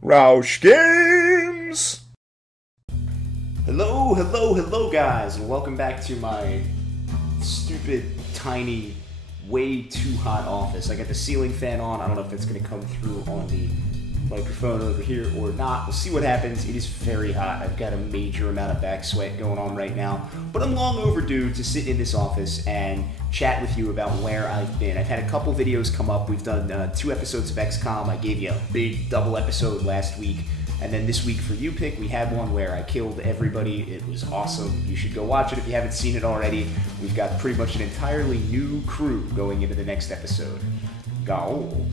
RAUSCH Games! Hello guys, and welcome back to my stupid, tiny, way too hot office. I got the ceiling fan on. I don't know if that's going to come through on the microphone over here or not. We'll see what happens. It is very hot. I've got a major amount of back sweat going on right now, but I'm long overdue to sit in this office and chat with you about where I've been. I've had a couple videos come up. We've done 2 episodes of XCOM. I gave you a big double episode last week. And then this week for You Pick, we had one where I killed everybody. It was awesome. You should go watch it if you haven't seen it already. We've got pretty much an entirely new crew going into the next episode. Go.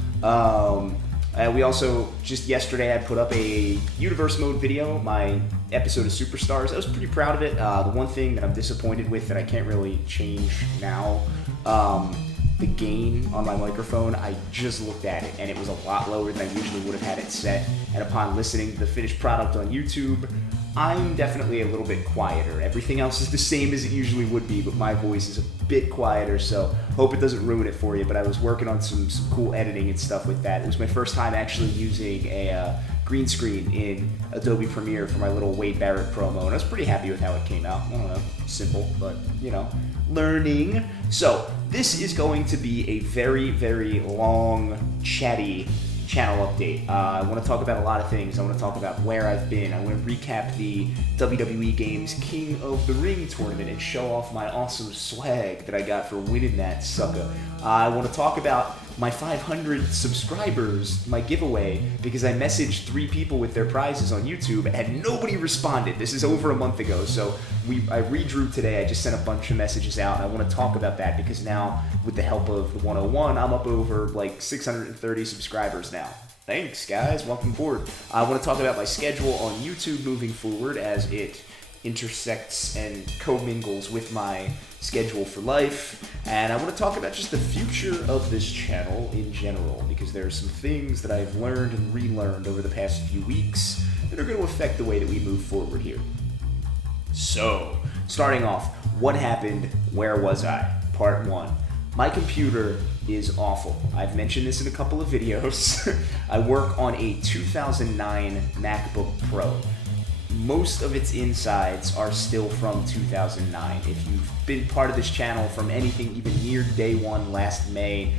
We also, just yesterday, I put up a Universe Mode video, my episode of Superstars. I was pretty proud of it. The one thing that I'm disappointed with that I can't really change now, the gain on my microphone, I just looked at it and it was a lot lower than I usually would have had it set. And upon listening to the finished product on YouTube, I'm definitely a little bit quieter. Everything else is the same as it usually would be, but my voice is a bit quieter, so hope it doesn't ruin it for you. But I was working on some cool editing and stuff with that. It was my first time actually using a green screen in Adobe Premiere for my little Wade Barrett promo, and I was pretty happy with how it came out. I don't know, simple, but you know, learning. So this is going to be a very, very long, chatty channel update. I want to talk about a lot of things. I want to talk about where I've been. I want to recap the WWE Games King of the Ring tournament and show off my awesome swag that I got for winning that sucker. I want to talk about my 500 subscribers, my giveaway, because I messaged 3 people with their prizes on YouTube and nobody responded. This is over a month ago, so I redrew today. I just sent a bunch of messages out, and I want to talk about that because now, with the help of the 101, I'm up over like 630 subscribers now. Thanks, guys. Welcome aboard. I want to talk about my schedule on YouTube moving forward as it intersects and commingles with my schedule for life, and I want to talk about just the future of this channel in general, because there are some things that I've learned and relearned over the past few weeks that are going to affect the way that we move forward here. So, starting off, what happened, where was I? Part 1. My computer is awful. I've mentioned this in a couple of videos. I work on a 2009 MacBook Pro. Most of its insides are still from 2009. If you've been part of this channel from anything even near day one last May,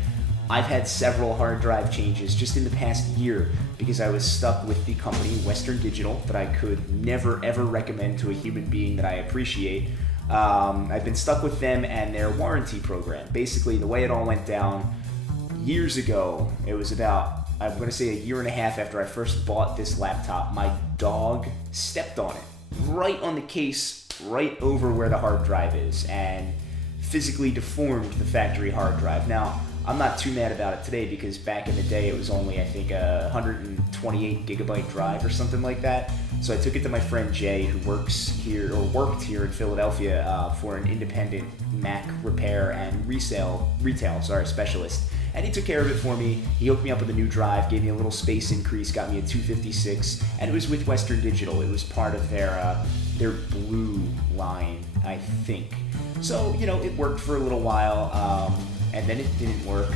I've had several hard drive changes just in the past year because I was stuck with the company Western Digital that I could never ever recommend to a human being that I appreciate. I've been stuck with them and their warranty program. Basically, the way it all went down years ago, it was about, I'm going to say, a year and a half after I first bought this laptop, my dog stepped on it, right on the case, right over where the hard drive is, and physically deformed the factory hard drive. Now, I'm not too mad about it today because back in the day it was only, I think, a 128 gigabyte drive or something like that. So I took it to my friend Jay, who worked here in Philadelphia for an independent Mac repair and retail specialist. And he took care of it for me. He hooked me up with a new drive, gave me a little space increase, got me a 256, and it was with Western Digital. It was part of their blue line, I think. So, you know, it worked for a little while, and then it didn't work.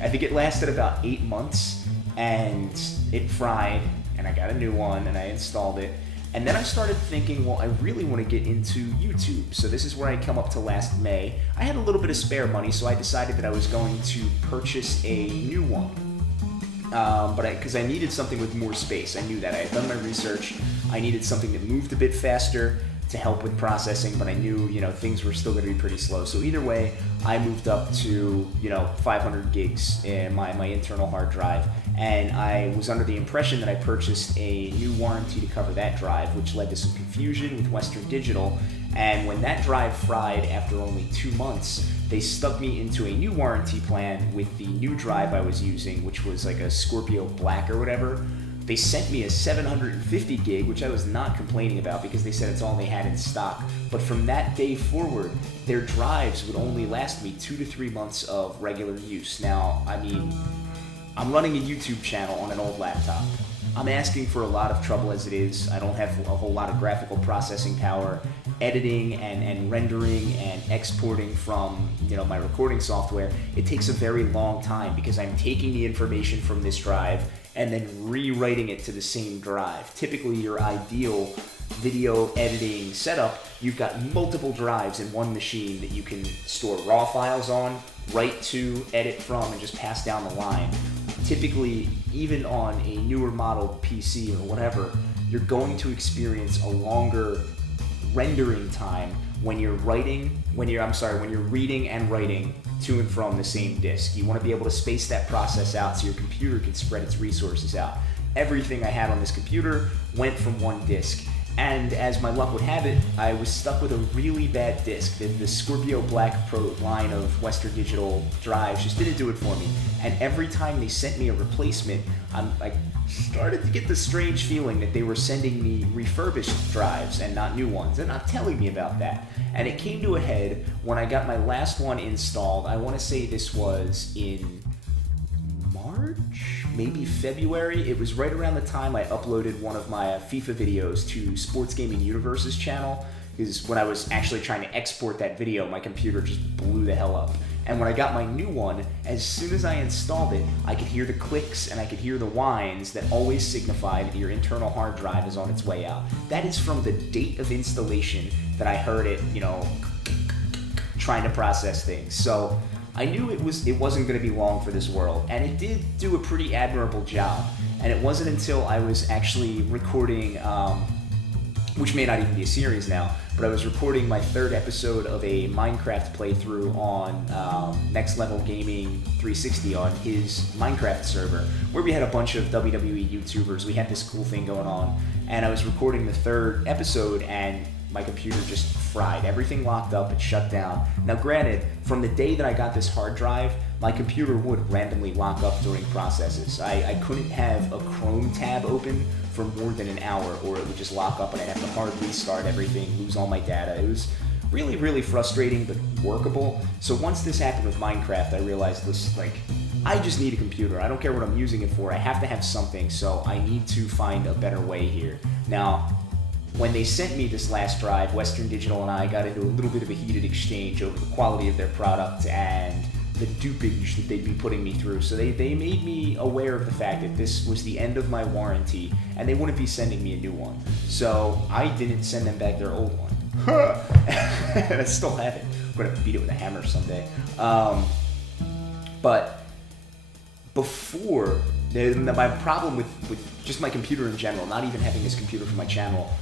I think it lasted about 8 months, and it fried, and I got a new one, and I installed it. And then I started thinking, well, I really want to get into YouTube. So this is where I come up to last May. I had a little bit of spare money, so I decided that I was going to purchase a new one. Because I needed something with more space. I knew that. I had done my research. I needed something that moved a bit faster to help with processing, but I knew, you know, things were still going to be pretty slow. So either way, I moved up to, 500 gigs in my internal hard drive, and I was under the impression that I purchased a new warranty to cover that drive, which led to some confusion with Western Digital. And when that drive fried after only 2 months, they stuck me into a new warranty plan with the new drive I was using, which was like a Scorpio Black or whatever. They sent me a 750 gig, which I was not complaining about because they said it's all they had in stock. But from that day forward, their drives would only last me 2 to 3 months of regular use. Now, I mean, I'm running a YouTube channel on an old laptop. I'm asking for a lot of trouble as it is. I don't have a whole lot of graphical processing power. Editing and rendering and exporting from my recording software, it takes a very long time because I'm taking the information from this drive and then rewriting it to the same drive. Typically, your ideal video editing setup, you've got multiple drives in one machine that you can store raw files on, write to, edit from, and just pass down the line. Typically, even on a newer model PC or whatever, you're going to experience a longer rendering time when you're reading and writing to and from the same disk. You want to be able to space that process out so your computer can spread its resources out. Everything I had on this computer went from one disk. And as my luck would have it, I was stuck with a really bad disc. The Scorpio Black Pro line of Western Digital drives just didn't do it for me. And every time they sent me a replacement, I started to get the strange feeling that they were sending me refurbished drives and not new ones. They're not telling me about that. And it came to a head when I got my last one installed. I want to say this was in March, maybe February. It was right around the time I uploaded one of my FIFA videos to Sports Gaming Universe's channel, because when I was actually trying to export that video, my computer just blew the hell up. And when I got my new one, as soon as I installed it, I could hear the clicks and I could hear the whines that always signify that your internal hard drive is on its way out. That is from the date of installation that I heard it, trying to process things. So I knew it wasn't going to be long for this world, and it did do a pretty admirable job. And it wasn't until I was actually recording, which may not even be a series now, but I was recording my third episode of a Minecraft playthrough on Next Level Gaming 360 on his Minecraft server, where we had a bunch of WWE YouTubers. We had this cool thing going on, and I was recording the third episode, and my computer just fried. Everything locked up, it shut down. Now granted, from the day that I got this hard drive, my computer would randomly lock up during processes. I couldn't have a Chrome tab open for more than an hour, or it would just lock up and I'd have to hard restart everything, lose all my data. It was really, really frustrating, but workable. So once this happened with Minecraft, I realized I just need a computer. I don't care what I'm using it for. I have to have something, so I need to find a better way here. Now, when they sent me this last drive, Western Digital and I got into a little bit of a heated exchange over the quality of their product and the dupage that they'd be putting me through. So they made me aware of the fact that this was the end of my warranty and they wouldn't be sending me a new one. So I didn't send them back their old one. And I still have it. I'm going to beat it with a hammer someday. But before, my problem with just my computer in general, not even having this computer for my channel,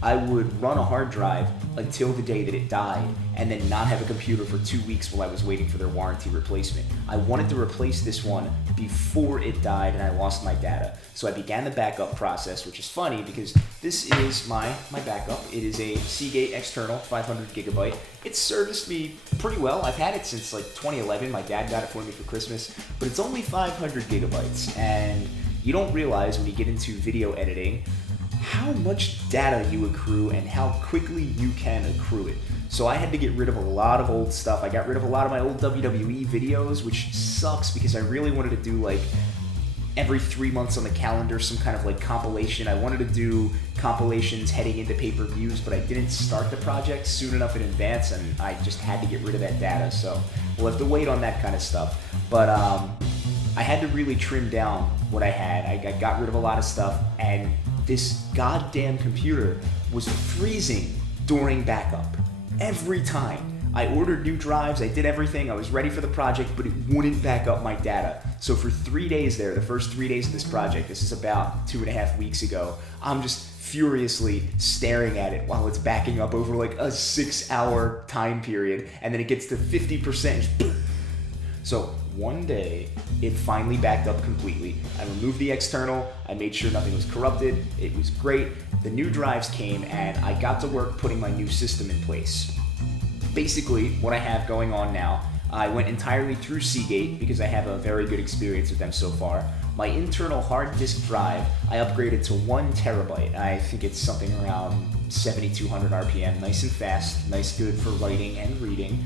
I would run a hard drive until the day that it died and then not have a computer for 2 weeks while I was waiting for their warranty replacement. I wanted to replace this one before it died and I lost my data. So I began the backup process, which is funny because this is my backup. It is a Seagate external 500 gigabyte. It's serviced me pretty well. I've had it since 2011. My dad got it for me for Christmas, but it's only 500 gigabytes. And you don't realize when you get into video editing how much data you accrue and how quickly you can accrue it. So I had to get rid of a lot of old stuff. I got rid of a lot of my old WWE videos, which sucks because I really wanted to do every 3 months on the calendar some kind of compilation. I wanted to do compilations heading into pay-per-views, but I didn't start the project soon enough in advance and I just had to get rid of that data. So we'll have to wait on that kind of stuff. But I had to really trim down what I had. I got rid of a lot of stuff, and this goddamn computer was freezing during backup. Every time. I ordered new drives, I did everything, I was ready for the project, but it wouldn't back up my data. So for 3 days there, the first 3 days of this project, this is about 2.5 weeks ago, I'm just furiously staring at it while it's backing up over a 6-hour time period, and then it gets to 50%. So one day, it finally backed up completely. I removed the external, I made sure nothing was corrupted, it was great. The new drives came and I got to work putting my new system in place. Basically, what I have going on now, I went entirely through Seagate because I have a very good experience with them so far. My internal hard disk drive, I upgraded to 1 terabyte. I think it's something around 7,200 RPM, nice and fast, nice good for writing and reading.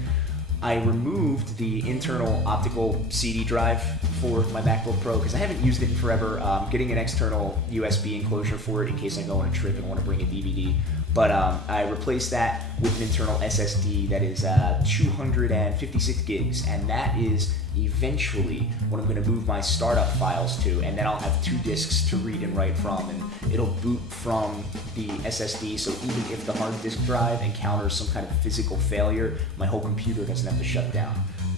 I removed the internal optical CD drive for my MacBook Pro because I haven't used it in forever. I'm getting an external USB enclosure for it in case I go on a trip and want to bring a DVD. But I replaced that with an internal SSD that is 256 gigs, and that is eventually what I'm going to move my startup files to, and then I'll have 2 disks to read and write from, and it'll boot from the SSD, so even if the hard disk drive encounters some kind of physical failure, my whole computer doesn't have to shut down.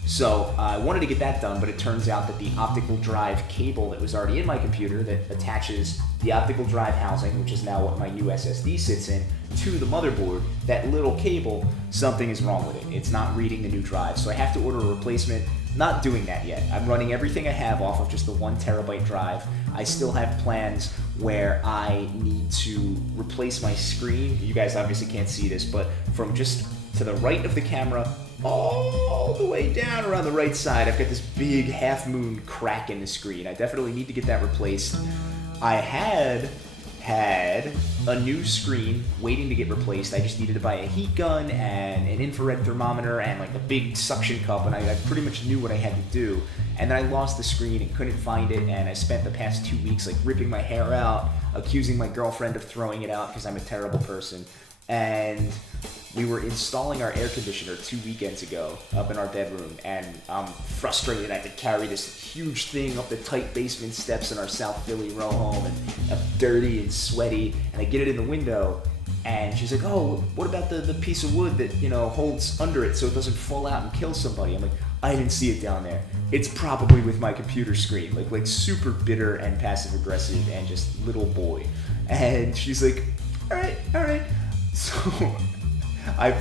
So I wanted to get that done, but it turns out that the optical drive cable that was already in my computer that attaches the optical drive housing, which is now what my new SSD sits in, to the motherboard, that little cable, something is wrong with it. It's not reading the new drive, so I have to order a replacement. Not doing that yet. I'm running everything I have off of just the 1 terabyte drive. I still have plans where I need to replace my screen. You guys obviously can't see this, but from just to the right of the camera, all the way down around the right side, I've got this big half-moon crack in the screen. I definitely need to get that replaced. I had a new screen waiting to get replaced. I just needed to buy a heat gun and an infrared thermometer and like a big suction cup, and I pretty much knew what I had to do. And then I lost the screen and couldn't find it, and I spent the past 2 weeks like ripping my hair out, accusing my girlfriend of throwing it out because I'm a terrible person. And we were installing our air conditioner 2 weekends ago up in our bedroom, and I'm frustrated. I had to carry this huge thing up the tight basement steps in our South Philly row home, and I'm dirty and sweaty, and I get it in the window, and she's like, oh, what about the piece of wood that, you know, holds under it so it doesn't fall out and kill somebody? I'm like, I didn't see it down there. It's probably with my computer screen. Like super bitter and passive aggressive and just little boy. And she's like, all right. So the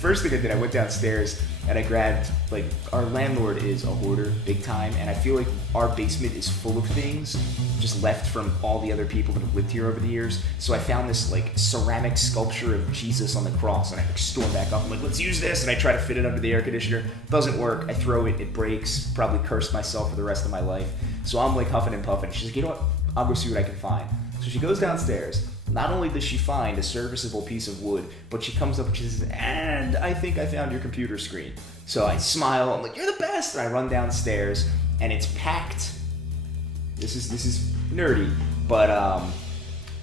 first thing I did, I went downstairs and I grabbed, like, our landlord is a hoarder big time, and I feel like our basement is full of things just left from all the other people that have lived here over the years. So I found this like ceramic sculpture of Jesus on the cross, and I like storm back up. I'm like, let's use this, and I try to fit it under the air conditioner. Doesn't work. I throw it, it breaks. Probably curse myself for the rest of my life. So I'm like huffing and puffing. She's like, you know what? I'll go see what I can find. So she goes downstairs. Not only does she find a serviceable piece of wood, but she comes up and she says, and I think I found your computer screen. So I smile, I'm like, you're the best! And I run downstairs, and it's packed. This is nerdy, but I'm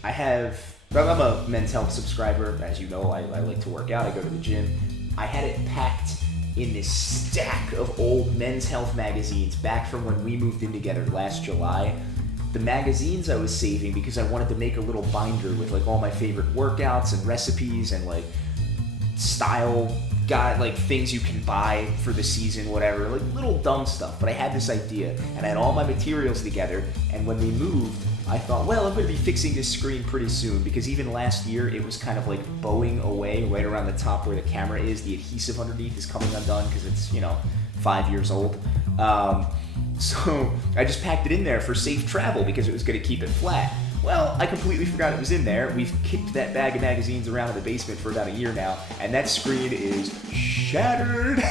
a Men's Health subscriber. As you know, I like to work out, I go to the gym. I had it packed in this stack of old Men's Health magazines back from when we moved in together last July. The magazines I was saving because I wanted to make a little binder with like all my favorite workouts and recipes and like style guide, like things you can buy for the season, whatever, like little dumb stuff. But I had this idea and I had all my materials together, and when we moved, I thought, well, I'm going to be fixing this screen pretty soon, because even last year it was kind of like bowing away right around the top where the camera is. The adhesive underneath is coming undone because it's, 5 years old. So I just packed it in there for safe travel because it was going to keep it flat. Well, I completely forgot it was in there. We've kicked that bag of magazines around in the basement for about a year now, and that screen is shattered.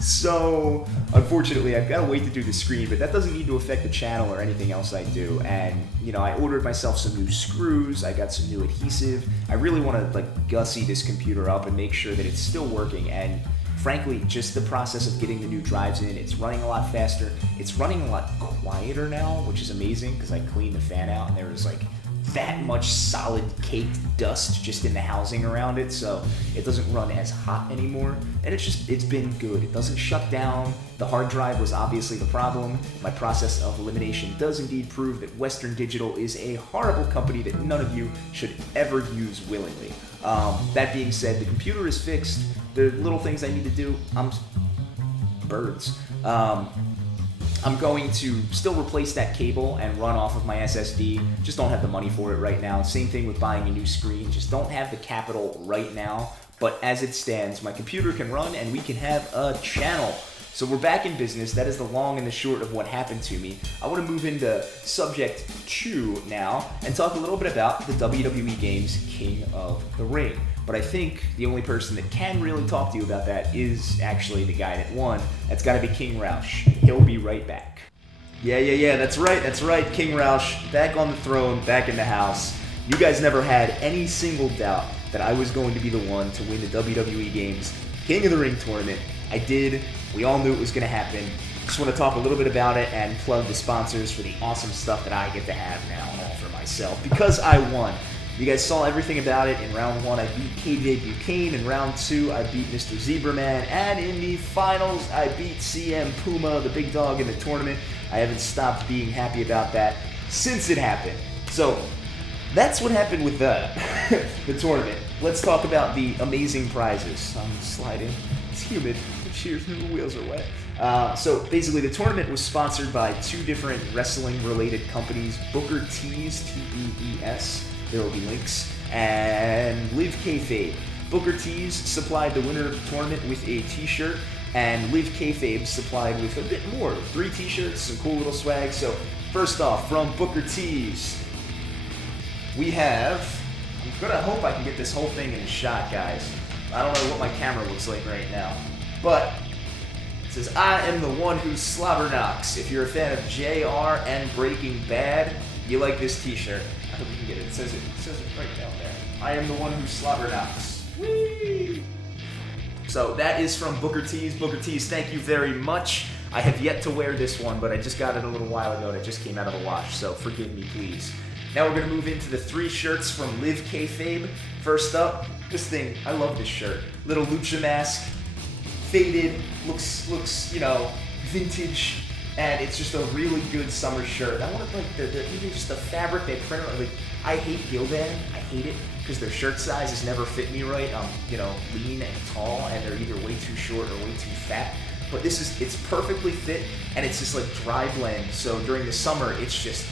So, unfortunately, I've got to wait to do the screen, but that doesn't need to affect the channel or anything else I do. And, I ordered myself some new screws. I got some new adhesive. I really want to, gussy this computer up and make sure that it's still working. And frankly, just the process of getting the new drives in, it's running a lot faster. It's running a lot quieter now, which is amazing because I cleaned the fan out and there was that much solid caked dust just in the housing around it, so it doesn't run as hot anymore. And it's been good. It doesn't shut down. The hard drive was obviously the problem. My process of elimination does indeed prove that Western Digital is a horrible company that none of you should ever use willingly. That being said, the computer is fixed. The little things I need to do, birds. I'm going to still replace that cable and run off of my SSD. Just don't have the money for it right now. Same thing with buying a new screen. Just don't have the capital right now. But as it stands, my computer can run and we can have a channel. So we're back in business. That is the long and the short of what happened to me. I want to move into subject 2 now and talk a little bit about the WWE Games King of the Ring. But I think the only person that can really talk to you about that is actually the guy that won. That's got to be King RAUSCH. He'll be right back. Yeah, that's right. King RAUSCH, back on the throne, back in the house. You guys never had any single doubt that I was going to be the one to win the WWE Games King of the Ring tournament. I did. We all knew it was going to happen. Just want to talk a little bit about it and plug the sponsors for the awesome stuff that I get to have now all for myself because I won. You guys saw everything about it. In round 1, I beat KJ Buchanan. In round 2, I beat Mr. Zebraman. And in the finals, I beat CM Puma, the big dog in the tournament. I haven't stopped being happy about that since it happened. So that's what happened with the tournament. Let's talk about the amazing prizes. I'm sliding. It's humid. Cheers, the wheels are wet. So basically, the tournament was sponsored by 2 different wrestling-related companies, Booker T's, T-E-E-S, there will be links, and Live Kayfabe. Booker T's supplied the winner of the tournament with a t-shirt, and Live Kayfabe supplied with a bit more, 3 t-shirts, some cool little swag. So first off, from Booker T's, we have, I'm gonna hope I can get this whole thing in a shot, guys. I don't know what my camera looks like right now, but it says, I am the one who slobber knocks. If you're a fan of JR and Breaking Bad, you like this t-shirt. I hope you can get it. It says it right down there. I am the one who slobber knocks. Whee! So that is from Booker T's. Booker T's, thank you very much. I have yet to wear this one, but I just got it a little while ago and it just came out of the wash, so forgive me, please. Now we're going to move into the 3 shirts from Live Kayfabe. First up, this thing, I love this shirt. Little lucha mask, faded, looks, you know, vintage, and it's just a really good summer shirt. I want to like even just the fabric they print on. Like, I hate Gildan. I hate it because their shirt sizes never fit me right. I'm, you know, lean and tall, and they're either way too short or way too fat. But it's perfectly fit, and it's just like dry blend. So during the summer, it's just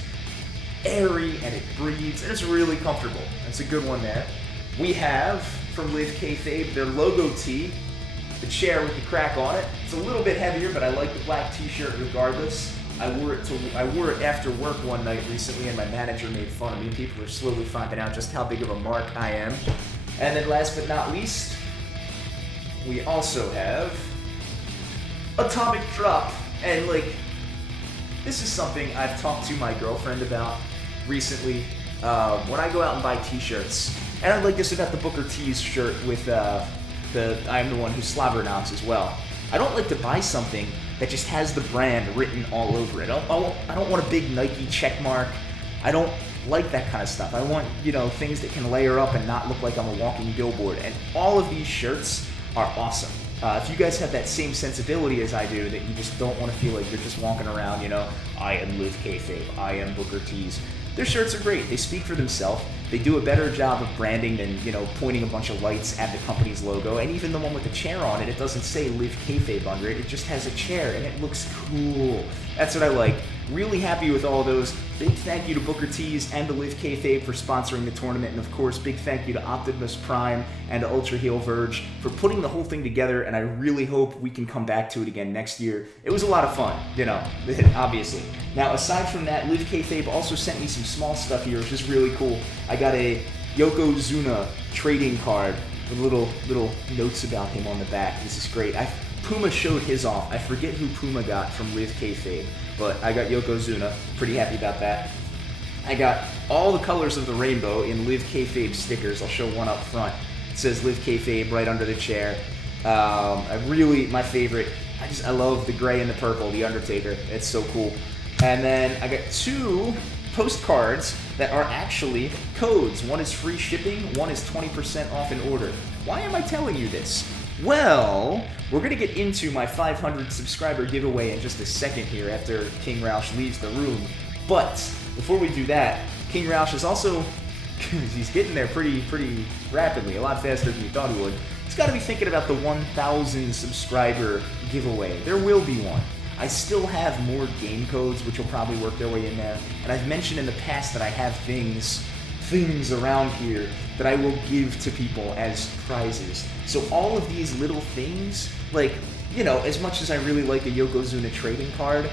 airy and it breathes, and it's really comfortable. That's a good one there. We have from Live Kayfabe their logo tee, the chair with the crack on it. It's a little bit heavier, but I like the black t-shirt regardless. I wore it after work one night recently, and my manager made fun of me. People are slowly finding out just how big of a mark I am. And then last but not least, we also have Atomic Drop. And like, this is something I've talked to my girlfriend about recently. When I go out and buy t-shirts, and I like this about the Booker T's shirt with I am the one who slobber knocks as well. I don't like to buy something that just has the brand written all over it. I don't want a big Nike check mark. I don't like that kind of stuff. I want, you know, things that can layer up and not look like I'm a walking billboard. And all of these shirts are awesome. If you guys have that same sensibility as I do, that you just don't want to feel like you're just walking around, you know, I am Live Kayfabe, I am Booker T's. Their shirts are great. They speak for themselves. They do a better job of branding than, you know, pointing a bunch of lights at the company's logo. And even the one with the chair on it, it doesn't say Live Kayfabe under it. It just has a chair, and it looks cool. That's what I like. Really happy with all those. Big thank you to Booker T's and to Live Kayfabe for sponsoring the tournament. And of course, big thank you to Optimus Prime and to Ultra Heel Verge for putting the whole thing together. And I really hope we can come back to it again next year. It was a lot of fun, you know, obviously. Now, aside from that, Live Kayfabe also sent me some small stuff here, which is really cool. I got a Yokozuna trading card with little notes about him on the back. This is great. Puma showed his off. I forget who Puma got from Live Kayfabe, but I got Yokozuna. Pretty happy about that. I got all the colors of the rainbow in Live Kayfabe stickers. I'll show one up front. It says Live Kayfabe right under the chair. My favorite. I love the gray and the purple, the Undertaker. It's so cool. And then I got 2 postcards that are actually codes. One is free shipping, one is 20% off an order. Why am I telling you this? Well, we're going to get into my 500 subscriber giveaway in just a second here after King Roush leaves the room. But before we do that, King Roush is also, he's getting there pretty rapidly, a lot faster than you thought he would. He's got to be thinking about the 1,000 subscriber giveaway. There will be one. I still have more game codes, which will probably work their way in there. And I've mentioned in the past that I have things around here that I will give to people as prizes. So all of these little things, like, you know, as much as I really like a Yokozuna trading card,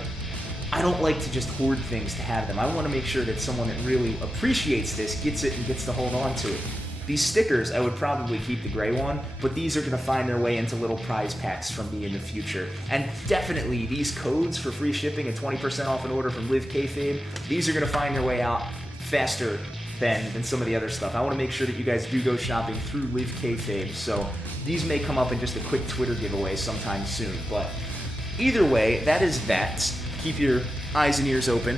I don't like to just hoard things to have them. I want to make sure that someone that really appreciates this gets it and gets to hold on to it. These stickers, I would probably keep the gray one, but these are going to find their way into little prize packs from me in the future. And definitely, these codes for free shipping and 20% off an order from Live Kayfabe, these are going to find their way out faster than some of the other stuff. I want to make sure that you guys do go shopping through Live Kayfabe, so these may come up in just a quick Twitter giveaway sometime soon. But either way, that is that. Keep your eyes and ears open.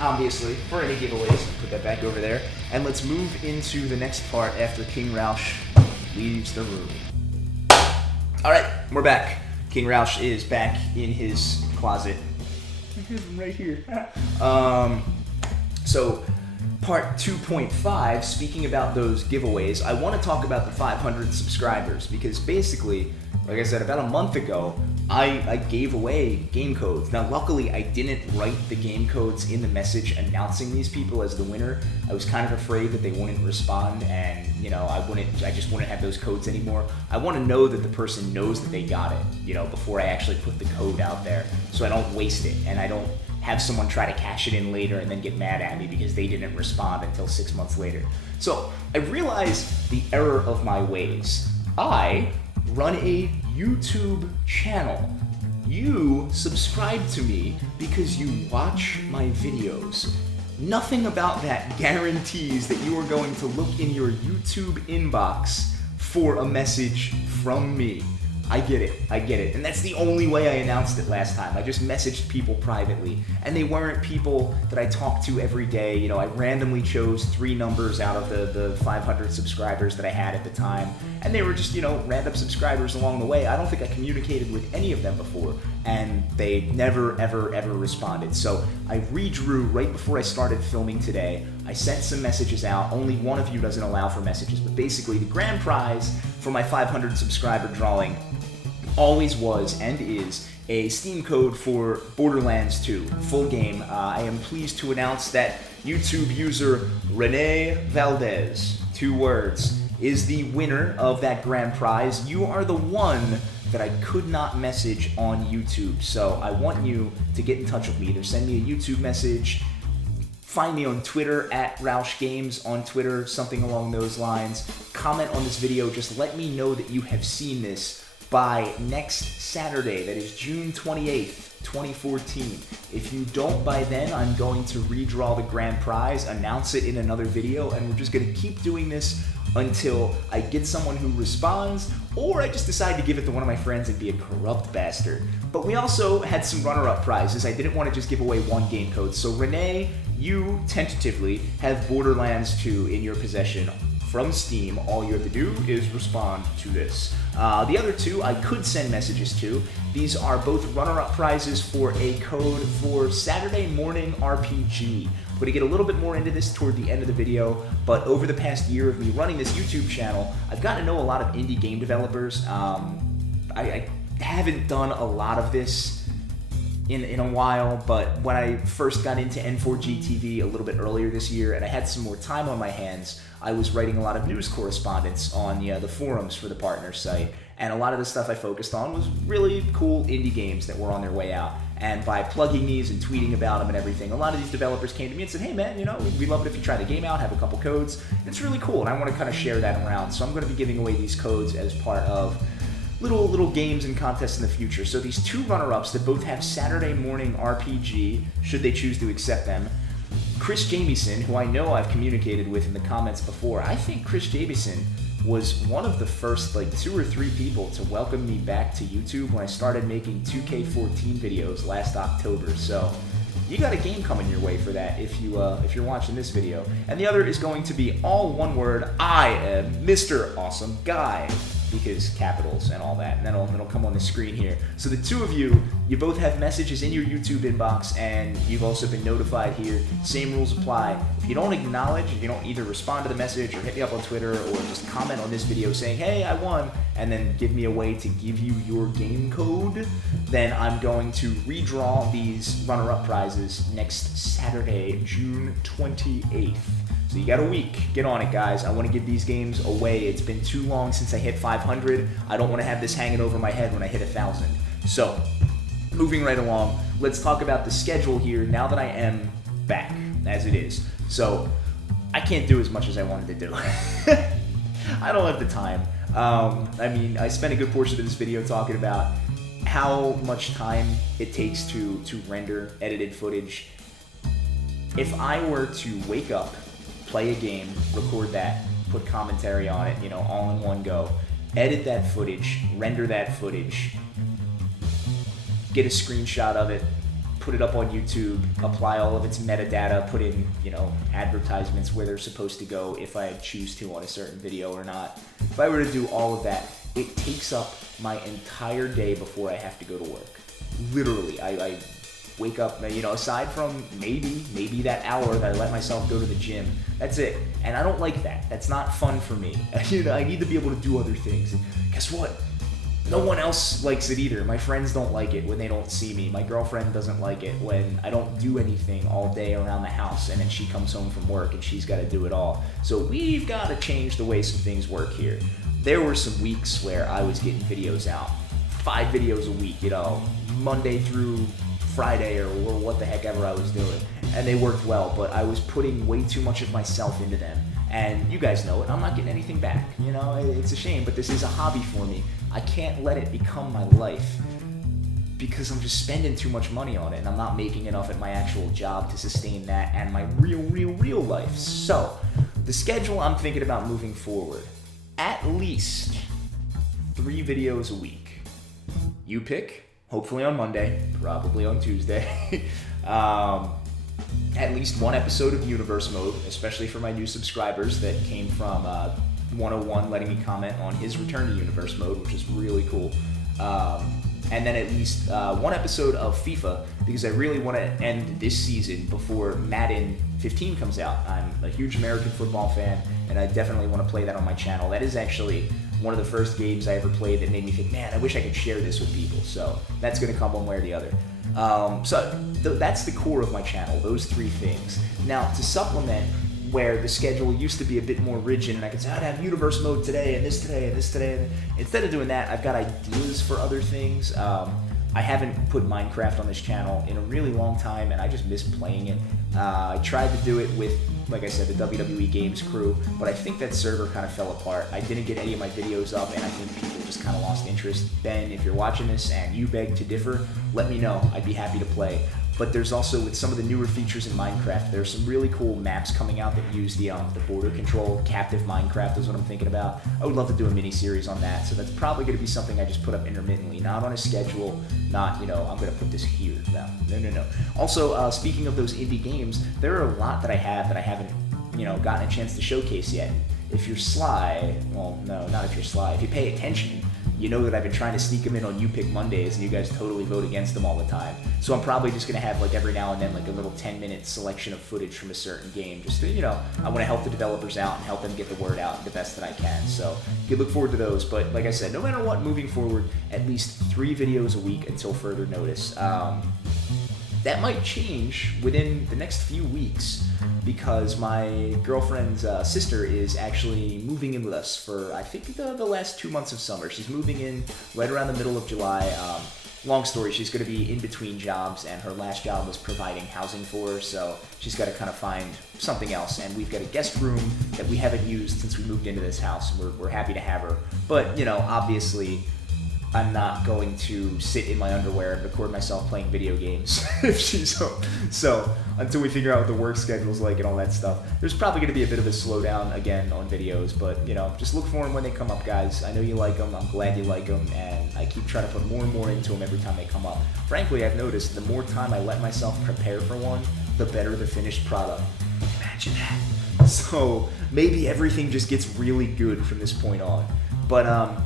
obviously, for any giveaways. Put that back over there. And let's move into the next part after King Roush leaves the room. All right, we're back. King Roush is back in his closet. Here's him right here. So, part 2.5, speaking about those giveaways, I want to talk about the 500 subscribers because basically, like I said, about a month ago, I gave away game codes. Now, luckily, I didn't write the game codes in the message announcing these people as the winner. I was kind of afraid that they wouldn't respond and, you know, I just wouldn't have those codes anymore. I want to know that the person knows that they got it, you know, before I actually put the code out there so I don't waste it and I don't have someone try to cash it in later and then get mad at me because they didn't respond until 6 months later. So I realized the error of my ways. I run a YouTube channel. You subscribe to me because you watch my videos. Nothing about that guarantees that you are going to look in your YouTube inbox for a message from me. I get it. And that's the only way I announced it last time. I just messaged people privately. And they weren't people that I talk to every day. You know, I randomly chose 3 numbers out of the 500 subscribers that I had at the time. And they were just, you know, random subscribers along the way. I don't think I communicated with any of them before. And they never, ever, ever responded. So I redrew right before I started filming today. I sent some messages out. Only one of you doesn't allow for messages. But basically, the grand prize for my 500 subscriber drawing always was and is a Steam code for Borderlands 2, full game. I am pleased to announce that YouTube user Rene Valdez, 2 words, is the winner of that grand prize. You are the one that I could not message on YouTube, so I want you to get in touch with me. Either send me a YouTube message, find me on Twitter at RAUSCH on Twitter, something along those lines. Comment on this video, just let me know that you have seen this by next Saturday, that is June 28th, 2014. If you don't by then, I'm going to redraw the grand prize, announce it in another video, and we're just going to keep doing this until I get someone who responds, or I just decide to give it to one of my friends and be a corrupt bastard. But we also had some runner-up prizes. I didn't want to just give away 1 game code. So Renee, you tentatively have Borderlands 2 in your possession from Steam. All you have to do is respond to this. The other 2 I could send messages to. These are both runner-up prizes for a code for Saturday Morning RPG. I'm going to get a little bit more into this toward the end of the video, but over the past year of me running this YouTube channel, I've gotten to know a lot of indie game developers. I haven't done a lot of this in a while, but when I first got into N4G TV a little bit earlier this year and I had some more time on my hands, I was writing a lot of news correspondence on the forums for the partner site, and a lot of the stuff I focused on was really cool indie games that were on their way out. And by plugging these and tweeting about them and everything, a lot of these developers came to me and said, hey man, you know, we'd love it if you try the game out, have a couple codes. It's really cool, and I want to kind of share that around. So I'm going to be giving away these codes as part of little games and contests in the future. So these 2 runner-ups that both have Saturday Morning RPG, should they choose to accept them. Chris Jamieson, who I know I've communicated with in the comments before, I think Chris Jamieson was one of the first 2 or 3 people to welcome me back to YouTube when I started making 2K14 videos last October. So you got a game coming your way for that if you're watching this video. And the other is going to be all one word. I am Mr. Awesome Guy, because capitals and all that, and that'll come on the screen here. So the 2 of you both have messages in your YouTube inbox, and you've also been notified here. Same rules apply. If you don't acknowledge, if you don't either respond to the message or hit me up on Twitter or just comment on this video saying, hey, I won, and then give me a way to give you your game code, then I'm going to redraw these runner-up prizes next Saturday, June 28th. So you got a week. Get on it, guys. I want to give these games away. It's been too long since I hit 500. I don't want to have this hanging over my head when I hit 1,000. So, moving right along, let's talk about the schedule here now that I am back, as it is. So, I can't do as much as I wanted to do. I don't have the time. I mean, I spent a good portion of this video talking about how much time it takes to render edited footage. If I were to wake up, play a game, record that, put commentary on it, all in one go, edit that footage, render that footage, get a screenshot of it, put it up on YouTube, apply all of its metadata, put in, you know, advertisements where they're supposed to go if I choose to on a certain video or not. If I were to do all of that, it takes up my entire day before I have to go to work. Literally, I wake up, you know, aside from maybe that hour that I let myself go to the gym, that's it. And I don't like that. That's not fun for me. You know, I need to be able to do other things. And guess what? No one else likes it either. My friends don't like it when they don't see me. My girlfriend doesn't like it when I don't do anything all day around the house, and then she comes home from work and she's got to do it all. So we've got to change the way some things work here. There were some weeks where I was getting videos out, 5 videos a week, you know, Monday through Friday or what the heck ever I was doing, and they worked well, but I was putting way too much of myself into them, and you guys know it. I'm not getting anything back, you know. It's a shame, but this is a hobby for me. I can't let it become my life because I'm just spending too much money on it, and I'm not making enough at my actual job to sustain that and my real life. So the schedule I'm thinking about moving forward, at least 3 videos a week. You pick. Hopefully on Monday, probably on Tuesday. At least 1 episode of Universe Mode, especially for my new subscribers that came from 101 letting me comment on his return to Universe Mode, which is really cool. And then at least 1 episode of FIFA, because I really want to end this season before Madden 15 comes out. I'm a huge American football fan, and I definitely want to play that on my channel. That is actually one of the first games I ever played that made me think, man, I wish I could share this with people. So that's going to come one way or the other. That's the core of my channel, those 3 things. Now, to supplement where the schedule used to be a bit more rigid, and I could say, I'd have Universe Mode today, and this today, and this today. And instead of doing that, I've got ideas for other things. I haven't put Minecraft on this channel in a really long time, and I just miss playing it. I tried to do it with, like I said, the WWE Games crew, but I think that server kind of fell apart. I didn't get any of my videos up, and I think people just kind of lost interest. Ben, if you're watching this and you beg to differ, let me know. I'd be happy to play. But there's also, with some of the newer features in Minecraft, there's some really cool maps coming out that use the border control. Captive Minecraft is what I'm thinking about. I would love to do a mini-series on that, so that's probably going to be something I just put up intermittently, not on a schedule, not, you know, I'm going to put this here. No. Also, speaking of those indie games, there are a lot that I have that I haven't, you know, gotten a chance to showcase yet. If you're sly, well, no, not if you're sly. If you pay attention, you know that I've been trying to sneak them in on You Pick Mondays, and you guys totally vote against them all the time. So I'm probably just going to have, like, every now and then, like, a little 10-minute selection of footage from a certain game. Just to, you know, I want to help the developers out and help them get the word out the best that I can. So you can look forward to those. But like I said, no matter what, moving forward, at least 3 videos a week until further notice. That might change within the next few weeks because my girlfriend's sister is actually moving in with us for, I think, the last 2 months of summer. She's moving in right around the middle of July. Long story, she's going to be in between jobs, and her last job was providing housing for her, so she's got to kind of find something else. And we've got a guest room that we haven't used since we moved into this house. We're happy to have her. But, you know, obviously, I'm not going to sit in my underwear and record myself playing video games if she's home. So until we figure out what the work schedule's like and all that stuff, there's probably going to be a bit of a slowdown again on videos. But, you know, just look for them when they come up, guys. I know you like them. I'm glad you like them. And I keep trying to put more and more into them every time they come up. Frankly, I've noticed the more time I let myself prepare for one, the better the finished product. Imagine that. So maybe everything just gets really good from this point on. But,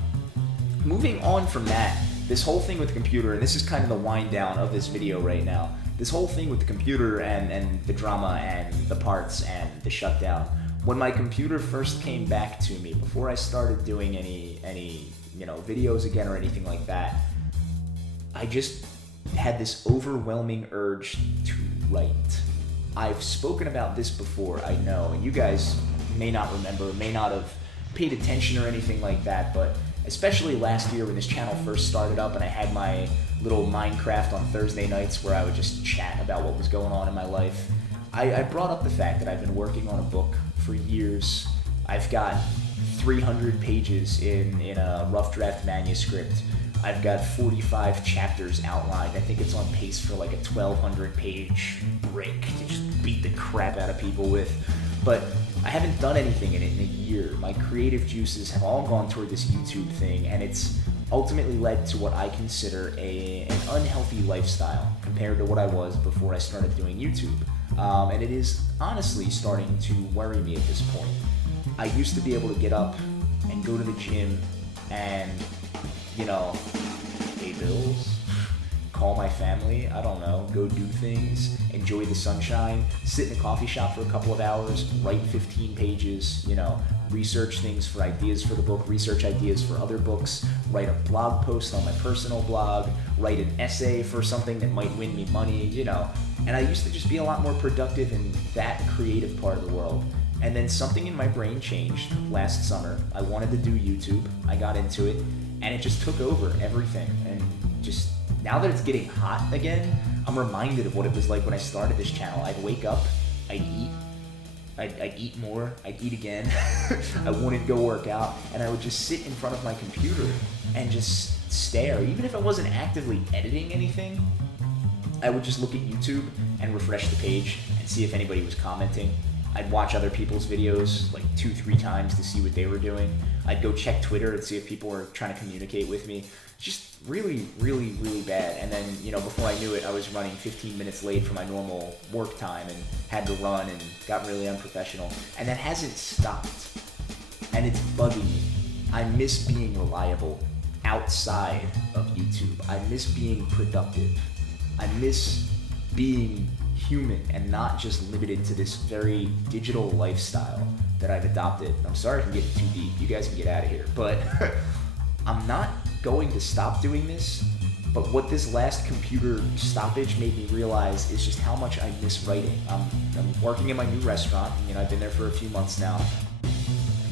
moving on from that, this whole thing with the computer, and this is kind of the wind down of this video right now, this whole thing with the computer and the drama and the parts and the shutdown, when my computer first came back to me, before I started doing any you know, videos again or anything like that, I just had this overwhelming urge to write. I've spoken about this before, I know, and you guys may not remember, may not have paid attention or anything like that, but especially last year when this channel first started up and I had my little Minecraft on Thursday nights where I would just chat about what was going on in my life, I brought up the fact that I've been working on a book for years. I've got 300 pages in a rough draft manuscript. I've got 45 chapters outlined. I think it's on pace for like a 1,200 page break to just beat the crap out of people with. But I haven't done anything in it in a year. My creative juices have all gone toward this YouTube thing, and it's ultimately led to what I consider an unhealthy lifestyle compared to what I was before I started doing YouTube. And it is honestly starting to worry me at this point. I used to be able to get up and go to the gym and, pay bills, call my family, I don't know, go do things, enjoy the sunshine, sit in a coffee shop for a couple of hours, write 15 pages, research things for ideas for the book, research ideas for other books, write a blog post on my personal blog, write an essay for something that might win me money, and I used to just be a lot more productive in that creative part of the world. And then something in my brain changed last summer. I wanted to do YouTube, I got into it, and it just took over everything. And just now that it's getting hot again, I'm reminded of what it was like when I started this channel. I'd wake up, I'd eat more, I'd eat again, I wouldn't go work out, and I would just sit in front of my computer and just stare. Even if I wasn't actively editing anything, I would just look at YouTube and refresh the page and see if anybody was commenting. I'd watch other people's videos like 2-3 times to see what they were doing. I'd go check Twitter and see if people were trying to communicate with me. Just really, really, really bad. And then, before I knew it, I was running 15 minutes late for my normal work time and had to run and got really unprofessional. And that hasn't stopped. And it's bugging me. I miss being reliable outside of YouTube. I miss being productive. I miss being human and not just limited to this very digital lifestyle that I've adopted. I'm sorry if I'm getting too deep. You guys can get out of here. But I'm not going to stop doing this. But what this last computer stoppage made me realize is just how much I miss writing. I'm working in my new restaurant. I've been there for a few months now.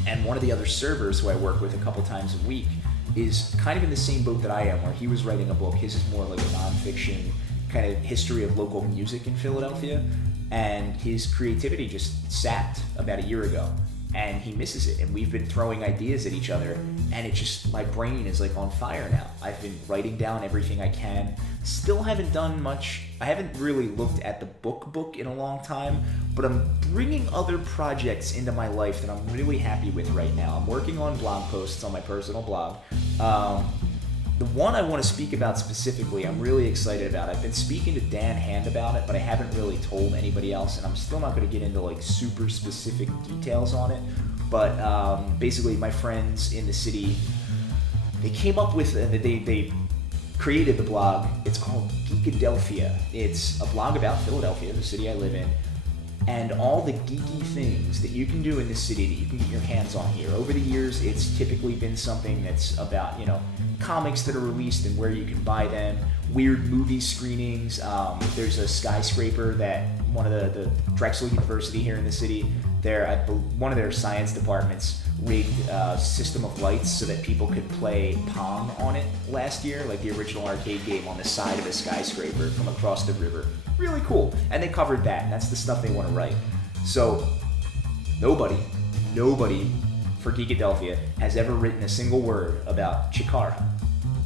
And one of the other servers who I work with a couple times a week is kind of in the same boat that I am, where he was writing a book. His is more like a nonfiction kind of history of local music in Philadelphia, and his creativity just sapped about a year ago, and he misses it. And we've been throwing ideas at each other, and it just, my brain is like on fire now. I've been writing down everything I can. Still haven't done much. I haven't really looked at the book in a long time, but I'm bringing other projects into my life that I'm really happy with right now. I'm working on blog posts on my personal blog. The one I want to speak about specifically, I'm really excited about. I've been speaking to Dan Hand about it, but I haven't really told anybody else, and I'm still not going to get into like super specific details on it. But basically, my friends in the city, they came up with, they created the blog. It's called Geekadelphia. It's a blog about Philadelphia, the city I live in, and all the geeky things that you can do in this city that you can get your hands on here. Over the years, it's typically been something that's about, comics that are released and where you can buy them, weird movie screenings. There's a skyscraper that one of the Drexel University here in the city, one of their science departments rigged a system of lights so that people could play Pong on it last year, like the original arcade game on the side of a skyscraper from across the river. Really cool. And they covered that, and that's the stuff they want to write. So nobody for Geekadelphia has ever written a single word about Chikara,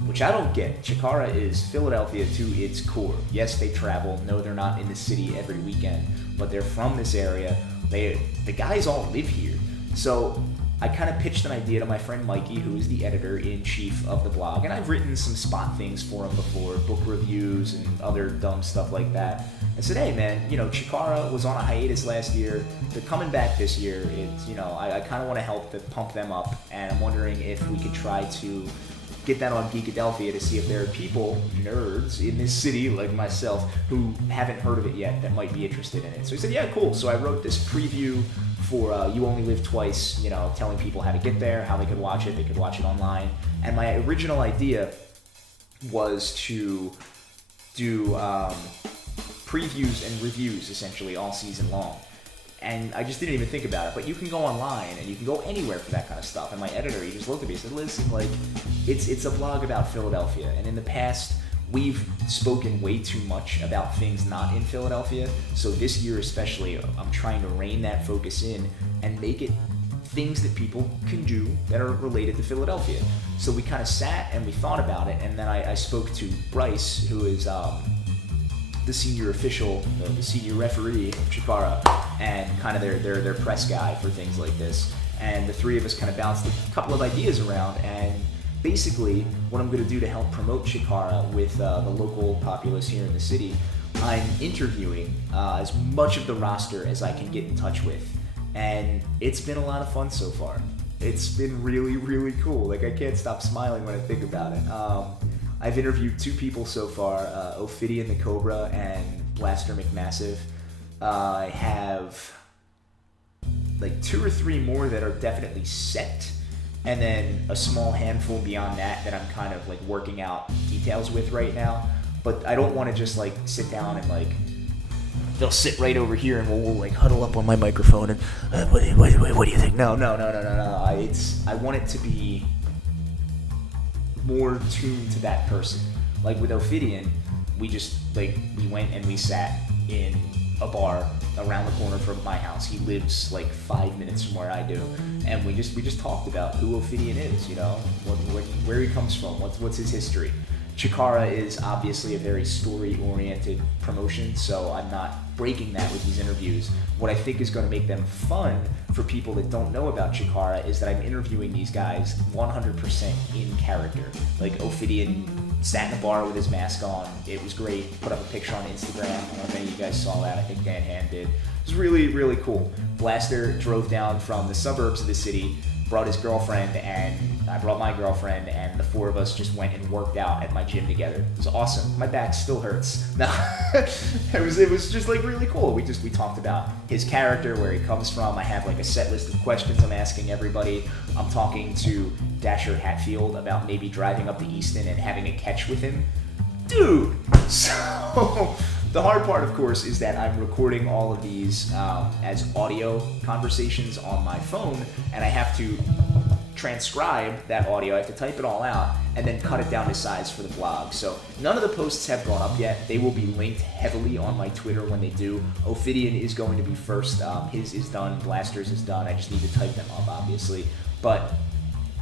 which I don't get. Chikara is Philadelphia to its core. Yes, they travel. No, they're not in the city every weekend, but they're from this area. The guys all live here. So I kind of pitched an idea to my friend Mikey, who is the editor-in-chief of the blog, and I've written some spot things for him before, book reviews and other dumb stuff like that. I said, hey man, Chikara was on a hiatus last year. They're coming back this year. It's, I kind of want to help to pump them up, and I'm wondering if we could try to get that on Geekadelphia to see if there are people, nerds in this city like myself, who haven't heard of it yet that might be interested in it. So he said, yeah, cool. So I wrote this preview for You Only Live Twice, telling people how to get there, how they could watch it. They could watch it online. And my original idea was to do previews and reviews essentially all season long. And I just didn't even think about it. But you can go online and you can go anywhere for that kind of stuff. And my editor, he just looked at me and said, listen, it's a blog about Philadelphia. And in the past, we've spoken way too much about things not in Philadelphia. So this year especially, I'm trying to rein that focus in and make it things that people can do that are related to Philadelphia. So we kind of sat and we thought about it. And then I spoke to Bryce, who is the senior official, the senior referee of Chikara, and kind of their press guy for things like this. And the three of us kind of bounced a couple of ideas around, and basically, what I'm going to do to help promote Chikara with the local populace here in the city, I'm interviewing as much of the roster as I can get in touch with. And it's been a lot of fun so far. It's been really, really cool. Like, I can't stop smiling when I think about it. I've interviewed 2 people so far, Ophidian the Cobra and Blaster McMassive. I have like 2 or 3 more that are definitely set, and then a small handful beyond that I'm kind of like working out details with right now. But I don't want to just like sit down and like they'll sit right over here and we'll like huddle up on my microphone and what do you think? No. I want it to be more tuned to that person. Like with Ophidian, we went and we sat in a bar around the corner from my house. He lives like 5 minutes from where I do, and we just talked about who Ophidian is, you know, where he comes from, what's his history. Chikara is obviously a very story-oriented promotion, so I'm not breaking that with these interviews. What I think is going to make them fun for people that don't know about Chikara is that I'm interviewing these guys 100% in character. Like, Ophidian sat in a bar with his mask on. It was great. Put up a picture on Instagram. I don't know if any of you guys saw that. I think Dan Hand did. It was really, really cool. Blaster drove down from the suburbs of the city, brought his girlfriend, and I brought my girlfriend, and the 4 of us just went and worked out at my gym together. It was awesome. My back still hurts. No, it was just like really cool. We talked about his character, where he comes from. I have like a set list of questions I'm asking everybody. I'm talking to Dasher Hatfield about maybe driving up to Easton and having a catch with him. Dude! So the hard part, of course, is that I'm recording all of these as audio conversations on my phone, and I have to transcribe that audio. I have to type it all out and then cut it down to size for the blog. So none of the posts have gone up yet. They will be linked heavily on my Twitter when they do. Ophidian is going to be first. His is done. Blaster's is done. I just need to type them up, obviously. But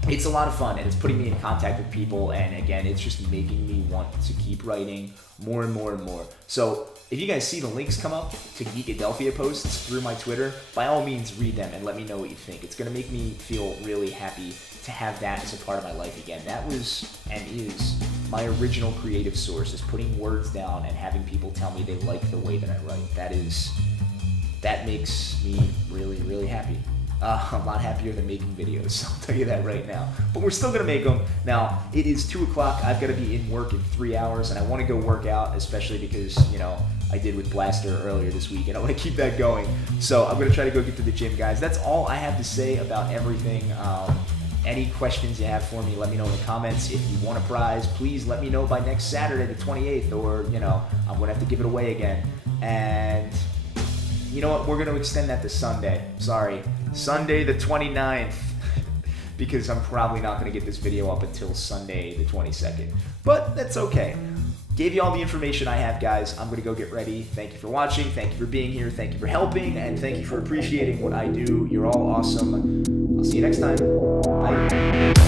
it's a lot of fun, and it's putting me in contact with people, and again, it's just making me want to keep writing more and more and more. So if you guys see the links come up to Geekadelphia posts through my Twitter, by all means read them and let me know what you think. It's going to make me feel really happy to have that as a part of my life again. That was and is my original creative source, is putting words down and having people tell me they like the way that I write. That makes me really, really happy. A lot happier than making videos, I'll tell you that right now. But we're still gonna make them. Now, it is 2 o'clock, I've gotta be in work in 3 hours, and I wanna go work out, especially because, you know, I did with Blaster earlier this week, and I wanna keep that going. So I'm gonna try to go get to the gym, guys. That's all I have to say about everything. Any questions you have for me, let me know in the comments. If you want a prize, please let me know by next Saturday, the 28th, or, you know, I'm gonna have to give it away again. And you know what? We're going to extend that to Sunday. Sorry. Sunday the 29th. Because I'm probably not going to get this video up until Sunday the 22nd. But that's okay. Gave you all the information I have, guys. I'm going to go get ready. Thank you for watching. Thank you for being here. Thank you for helping. And thank you for appreciating what I do. You're all awesome. I'll see you next time. Bye.